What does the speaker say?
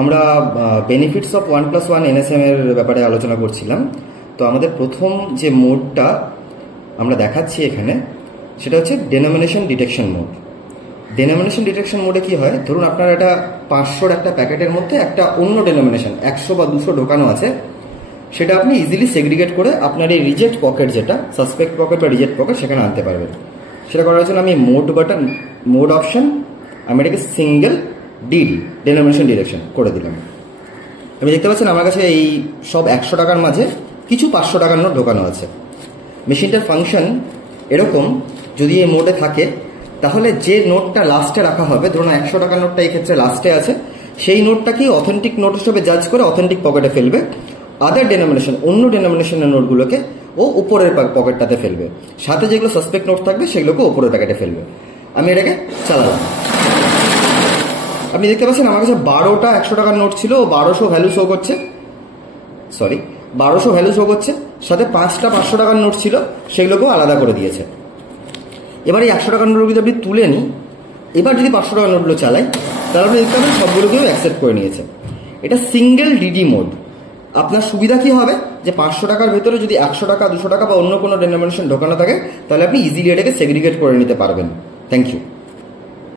আমরা benefits of 1+1 NSM এর ব্যাপারে আলোচনা করছিলাম। তো আমাদের প্রথম যে মোডটা আমরা দেখাচ্ছি এখানে সেটা হচ্ছে ডেনোমিনেশন ডিটেকশন মোড। ডেনোমিনেশন ডিটেকশন মোডে কি হয়, ধরুন আপনার একটা 500-র একটা প্যাকেটের মধ্যে একটা অন্য ডেনোমিনেশন 100 বা 200 ঢোকানো আছে, সেটা আপনি ইজিলি সেগ্রিগেট করে আপনার এই রিজেক্ট পকেট, যেটা সাসপেক্ট পকেট বা রিজেক্ট পকেট, সেখানে আনতে পারবেন। সেটা করার জন্য আমি মোড বাটন, মোড অপশন, আমি এটাকে সিঙ্গেল ডিডি ডেনোমিনেশন ডিটেকশন করে দিলাম। আপনি দেখতে পাচ্ছেন আমার কাছে এই সব 100 টাকার মাঝে কিছু 500 টাকার নোট ঢোকানো আছে। মেশিনটার ফাংশন এরকম, যদি এই মোডে থাকে তাহলে যে নোটটা লাস্টে রাখা হবে, ধরুন 100 টাকার নোটটা এই ক্ষেত্রে লাস্টে আছে, সেই নোটটাকেই অথেন্টিক নোট হিসেবে জাজ করে অথেন্টিক পকেটে ফেলবে। আদার ডেনোমিনেশন, অন্য ডেনোমিনেশনের নোটগুলোকে ও উপরের পকেটটাতে ফেলবে, সাথে যেগুলো সাসপেক্ট নোট থাকবে সেগুলোকে উপরের প্যাকেটে ফেলবে। আমি এটাকে চালালাম। আপনি দেখতে পাচ্ছেন আমার কাছে 12টা 100 টাকার নোট ছিল, 1200 ভ্যালু শো করছে, 1200 ভ্যালু শো করছে, সাথে 5টা 500 টাকার নোট ছিল, সেগুলোকেও আলাদা করে দিয়েছে। এবার এই 100 টাকার নোটগুলো যদি আপনি তুলে নিই, এবার যদি 500 টাকার নোটগুলো চালাই, তাহলে আপনি দেখতে পাবেন সবগুলোকেও অ্যাকসেপ্ট করে নিয়েছে। এটা সিঙ্গেল ডিডি মোড। আপনার সুবিধা কি হবে, যে 500 টাকার ভেতরে যদি 100 টাকা, 200 টাকা বা অন্য কোনো ডেনোমিনেশন ঢোকানো থাকে, তাহলে আপনি ইজিলি এটাকে সেগ্রিগেট করে নিতে পারবেন। Thank you.